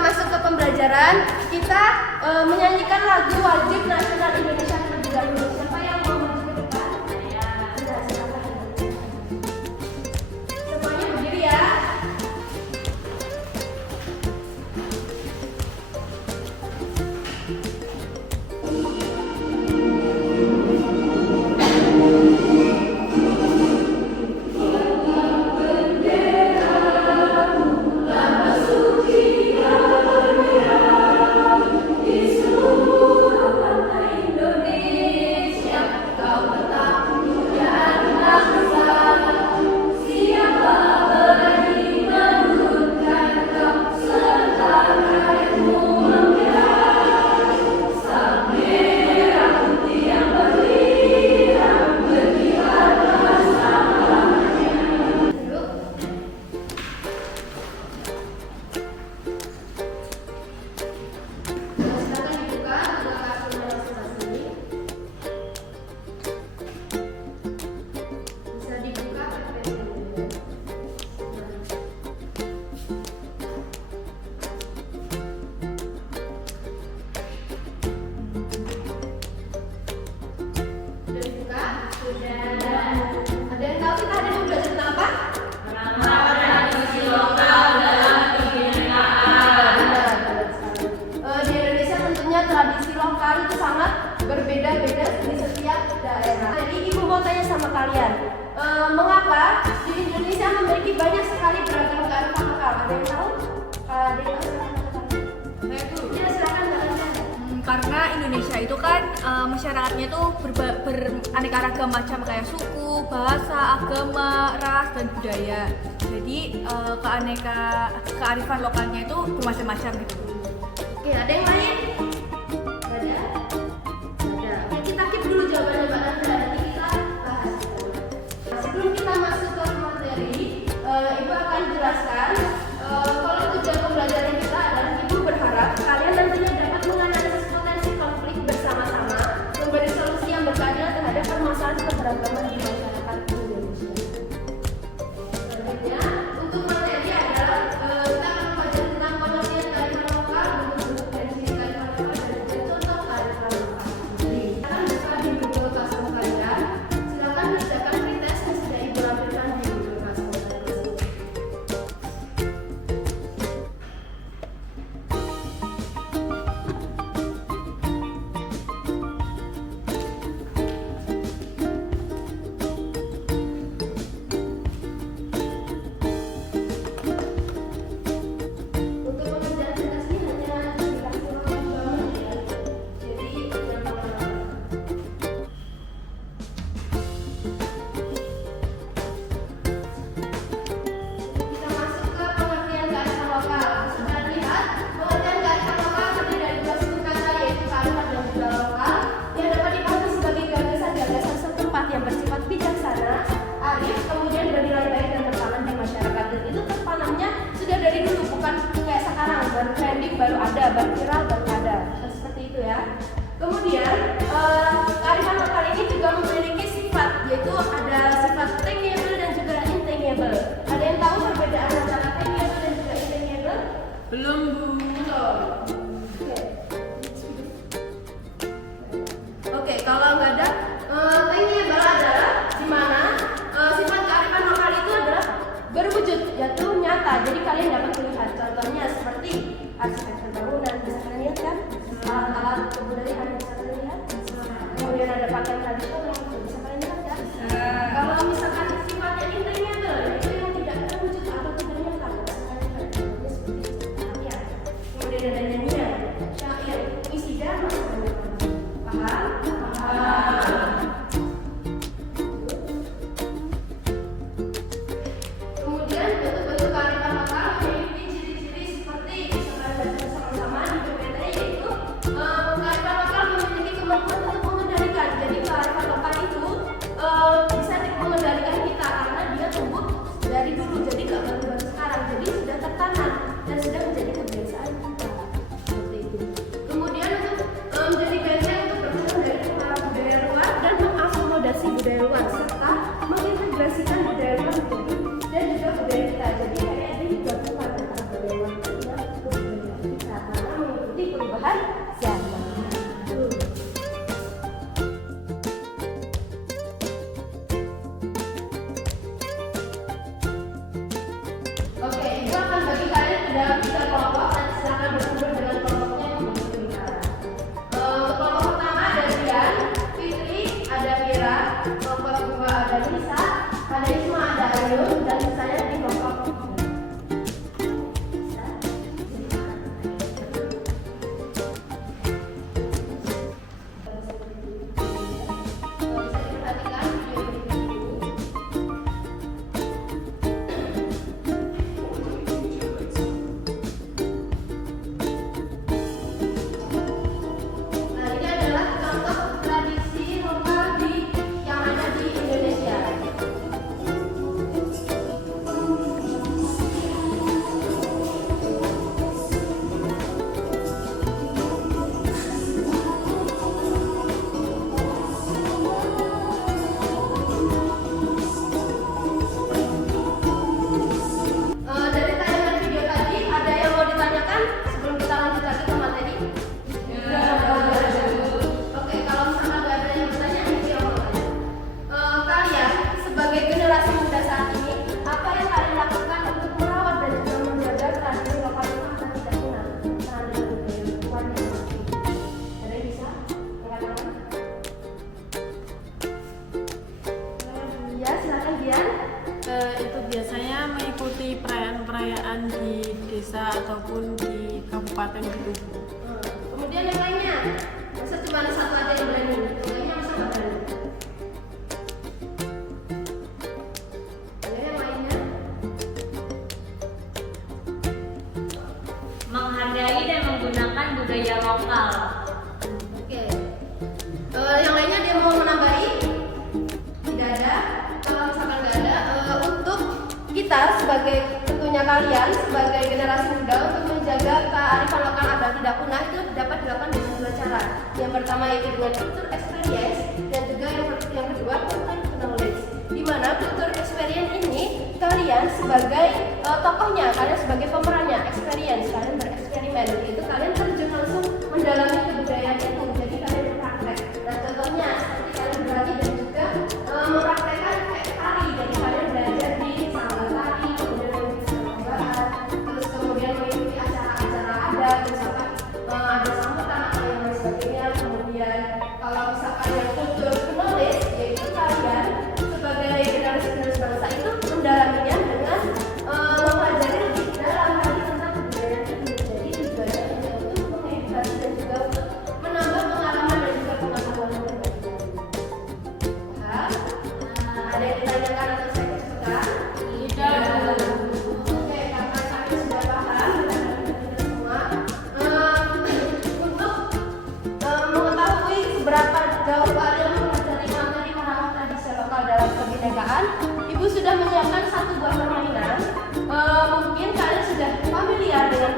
masuk ke pembelajaran, kita menyanyikan lagu wajib nasional Indonesia terlebih dahulu. Siapa yang mau maju ke depan? Ya, silakan. Semuanya berdiri ya. Berbeda-beda di setiap daerah. Jadi ibu mau tanya sama kalian, mengapa di Indonesia memiliki banyak sekali beragam kearifan lokal? Ada yang tahu? Ada yang tahu? Saya dulu. Ya, silakan kalian. Karena Indonesia itu kan masyarakatnya itu beraneka ragam macam kayak suku, bahasa, agama, ras dan budaya. Jadi kearifan lokalnya itu bermacam-macam gitu. Oke, ada yang lain? Ada? Oke, kita keep dulu jawabannya Mbak Nanda. Nanti kita bahas. Sebelum kita masuk ke materi, Ibu akan jelaskan kalau tujuan pembelajaran kita adalah Ibu berharap kalian nantinya dapat menganalisis potensi konflik bersama-sama, memberi solusi yang berkeadilan terhadap permasalahan keberagaman di masyarakat Indonesia. Selanjutnya, untuk materi adalah kita akan mempelajari tentang pengertian kearifan lokal, bentuk-bentuk dan ciri kearifan lokal, dan contoh kearifan lokal. Silakan buka di Google Classroom kalian. Silakan kerjakan pretest yang sudah Ibu lampirkan di Google Classroom kalian. Untuk pengerjaan tugas ini hanya dikasih waktu 2 menit ya. Jadi jangan lama-lama. Kita masuk ke pengertian kearifan lokal. Sudah lihat, pengertian kearifan lokal terdiri dari 2 suku kata, yaitu kearifan dan budaya lokal, yang dapat dipahami sebagai gagasan-gagasan setempat yang bersifat bijaksana, arif, kemudian bernilai baik dan tertanam di masyarakat. Dan itu tertanamnya sudah dari dulu, bukan kayak sekarang baru trending, baru ada, baru viral, baru ada. Seperti itu ya. Kemudian kearifan lokal ini juga memiliki sifat, yaitu ada sifat tangible dan juga intangible. Ada yang tahu perbedaan antara tangible dan juga intangible? Belum, Bu. Belum. Oke, kalau nggak ada tangible adalah di mana sifat kearifan lokal itu adalah berwujud, yaitu nyata. Jadi kalian dapat melihat contohnya seperti arsitektur bangunan, bisa kalian lihat kelompok 2 ada Nisa, ada Isma, ada Ayu, dan saya di kelompok 3. Itu biasanya mengikuti perayaan-perayaan di desa ataupun di kabupaten gitu. Kemudian yang lainnya, masa cuma ada satu aja yang berani, yang lainnya masa nggak berani? Yang lainnya? Menghargai dan menggunakan budaya lokal. Oke. Yang lainnya dia mau menambahi? Tidak ada. Kalau misalkan nggak ada, untuk kita sebagai tentunya kalian sebagai generasi muda untuk menjaga kearifan lokal agar tidak punah itu dapat dilakukan dengan dua cara. Yang pertama yaitu dengan culture experience dan juga yang kedua content knowledge. Di mana culture experience ini kalian sebagai tokohnya, kalian sebagai pemerannya, experience kalian bereksperimen, yaitu kalian terjun langsung mendalami kebudayaan itu, jadi kalian berpraktek. Nah contohnya seperti kalian berlatih dan juga mempraktekkan tari, jadi kalian belajar di sanggar tari, kemudian mengikuti perlombaan, terus kemudian mengikuti acara-acara adat, misalkan ada sambutan atau yang lain sebagainya. Kemudian kalau misalkan yang culture knowledge, yaitu kalian sebagai generasi bangsa itu mendalaminya dengan mempelajari lebih dalam lagi tentang kebudayaan itu. Jadi tujuannya untuk mengedukasi dan juga untuk menambah pengalaman dan juga pengetahuan yang baru. Paham? Ada yang ditanyakan atau saya kecilkan? Tidak. Oke, karena kami sudah paham dan kita semua untuk mengetahui seberapa jauh kalian mempelajari materi merawat tradisi lokal dalam kebinekaan, Ibu sudah menyiapkan satu buah permainan. Mungkin kalian sudah familiar dengan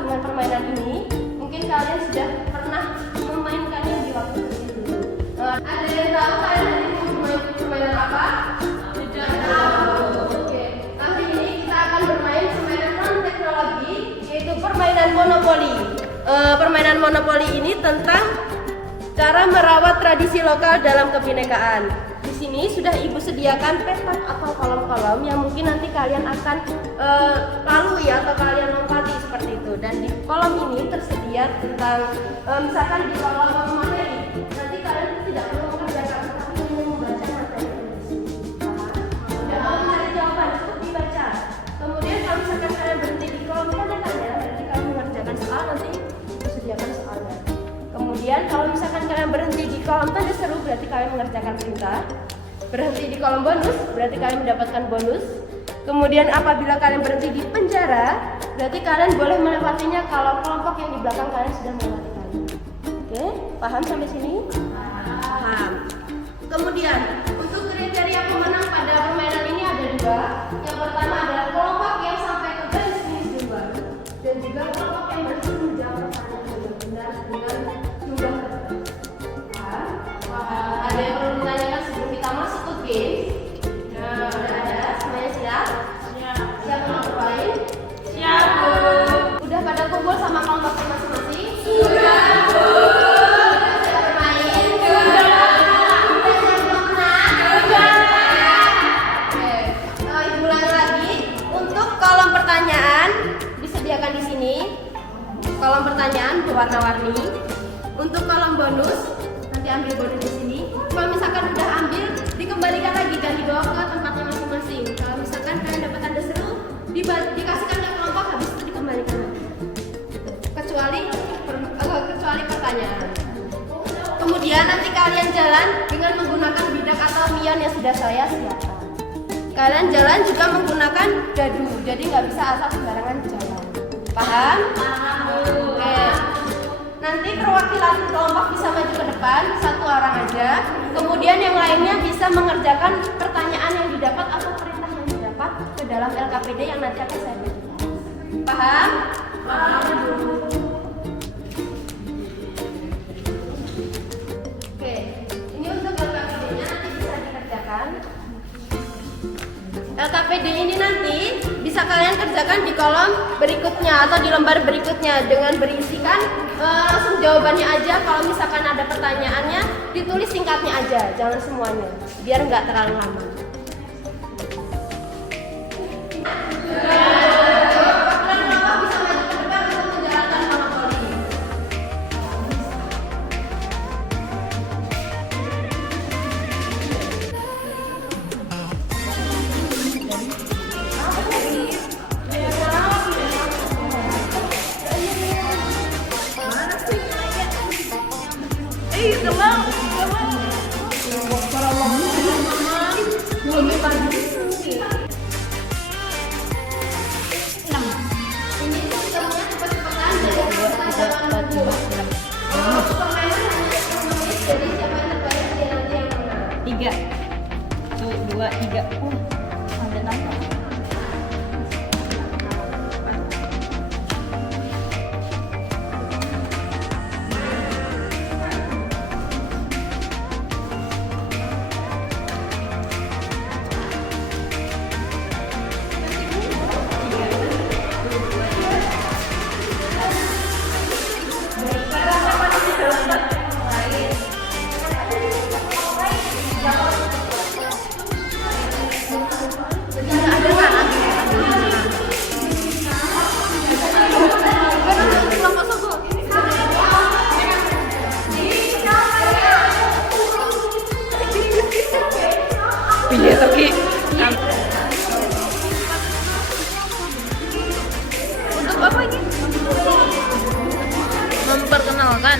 dengan permainan ini. Mungkin kalian sudah pernah memainkannya di waktu kecil dulu. Ada yang tahu kalian hari ini bermain permainan apa? Tidak tahu. Oke. Kali ini kita akan bermain permainan non teknologi, yaitu permainan monopoli. Permainan monopoli ini tentang cara merawat tradisi lokal dalam kebinekaan. Di sini sudah Ibu sediakan petak atau kolom-kolom yang mungkin nanti kalian akan lalui atau kalian lompati seperti itu. Dan di kolom ini tersedia tentang misalkan di kolom materi, nanti kalian tidak perlu mengerjakan tetapi hanya membaca materi di sini. Tidak mau mencari jawaban, cukup dibaca. Kemudian kalau misalkan kalian berhenti di kolom tanda tanya, berarti kalian mengerjakan soal, nanti Ibu sediakan soalnya. Kemudian kalau misalkan kalian berhenti di kolom tanda seru, berarti kalian mengerjakan perintah. Berhenti di kolom bonus, berarti kalian mendapatkan bonus. Kemudian apabila kalian berhenti di penjara, berarti kalian boleh melewatinya kalau kelompok yang di belakang kalian sudah melewati kalian. Oke, paham sampai sini? Paham. Kemudian untuk kriteria pemenang pada permainan ini ada dua. Yang pertama adalah kelompok yang sampai ke garis finish duluan, dan juga kelompok yang berhasil menjawab pertanyaan yang benar dengan jumlah tertentu. Ada yang perlu ditanyakan sebelum kita masuk ke game? Sudah ada? Semuanya siap? Siap untuk bermain? Siap, Bu. Udah pada kumpul sama kelompoknya masing-masing? Sudah, Bu. Udah siap bermain? Sudah siap untuk menang? yang sudah saya siapkan. Kalian jalan juga menggunakan dadu, jadi nggak bisa asal sembarangan jalan. Paham? Oke. Nanti perwakilan kelompok bisa maju ke depan, satu orang aja. Kemudian yang lainnya bisa mengerjakan pertanyaan yang didapat atau perintah yang didapat ke dalam LKPD yang nanti akan saya berikan. Paham? Paham. Oke, ini untuk LKPD-nya nanti bisa dikerjakan. LKPD ini nanti bisa kalian kerjakan di kolom berikutnya atau di lembar berikutnya dengan berisikan langsung jawabannya aja. Kalau misalkan ada pertanyaannya ditulis singkatnya aja, jangan semuanya biar nggak terlalu lama. Tiga, tuh 2, 3, ada 6. Iya Toki. Untuk apa ini? Memperkenalkan.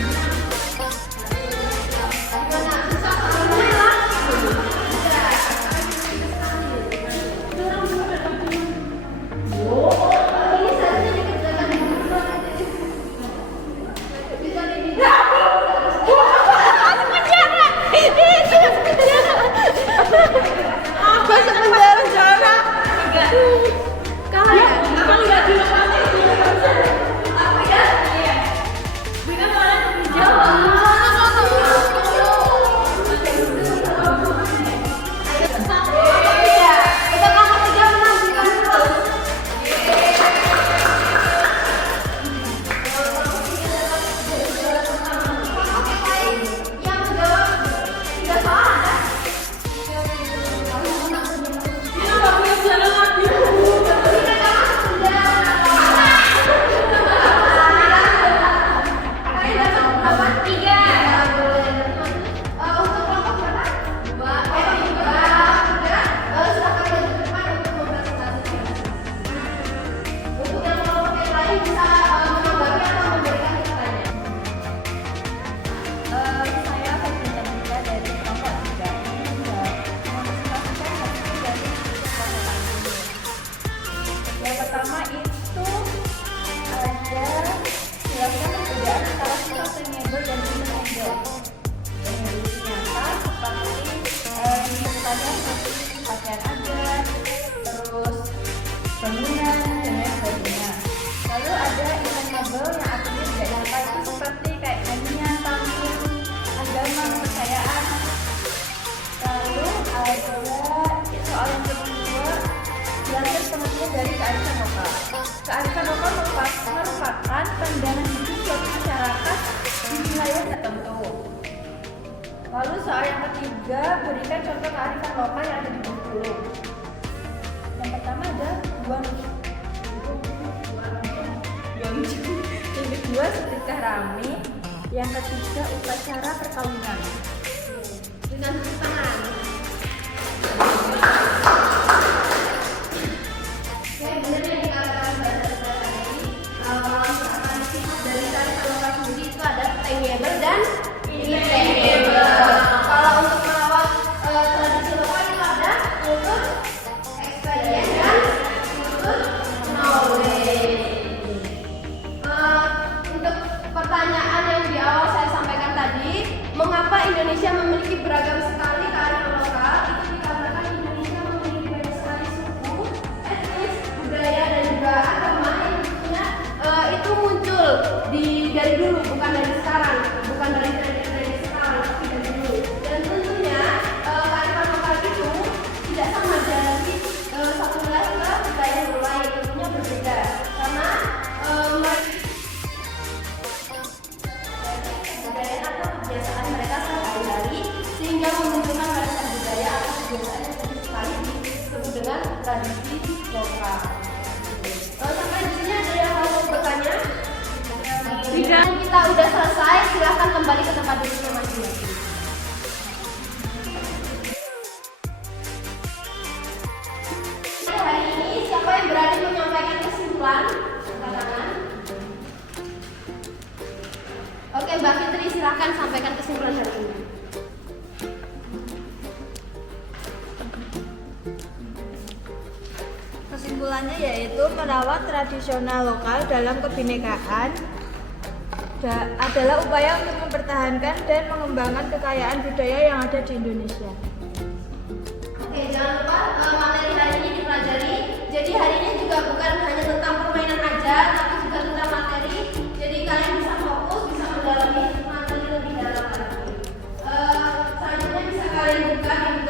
Masuk penjara. Kalian nggak bangunan dan lain sebagainya. Lalu ada intangible yang artinya tidak nyata, itu seperti kayak nyanyian, panggung, agama, kepercayaan. Lalu ada soal yang kedua, belajar pengertian dari kearifan lokal. Kearifan lokal merupakan pandangan hidup suatu masyarakat di wilayah tertentu. Lalu soal yang ketiga, berikan contoh kearifan lokal yang ada di Bengkulu. Yang pertama ada buang yang kedua sedekah rame, yang ketiga upacara perkawinan. Dengan tepuk tangan. Oke, benar yang dikatakan bahasa tadi. Kalau misalkan sifat dari kearifan lokal sendiri itu ada tangible dan intangible. Kalau untuk merawat tradisi lokal kesimpulan, angkat tangan. Oke, Mbak Fitri silahkan sampaikan kesimpulan hari ini. Kesimpulannya yaitu merawat tradisional lokal dalam kebinekaan adalah upaya untuk mempertahankan dan mengembangkan kekayaan budaya yang ada di Indonesia. Oke, jangan lupa materi hari ini dipelajari. Jadi hari ini juga bukan hanya tentang permainan aja, tapi juga tentang materi. Jadi kalian bisa fokus, bisa mendalami materi lebih dalam lagi. Selanjutnya bisa kalian buka di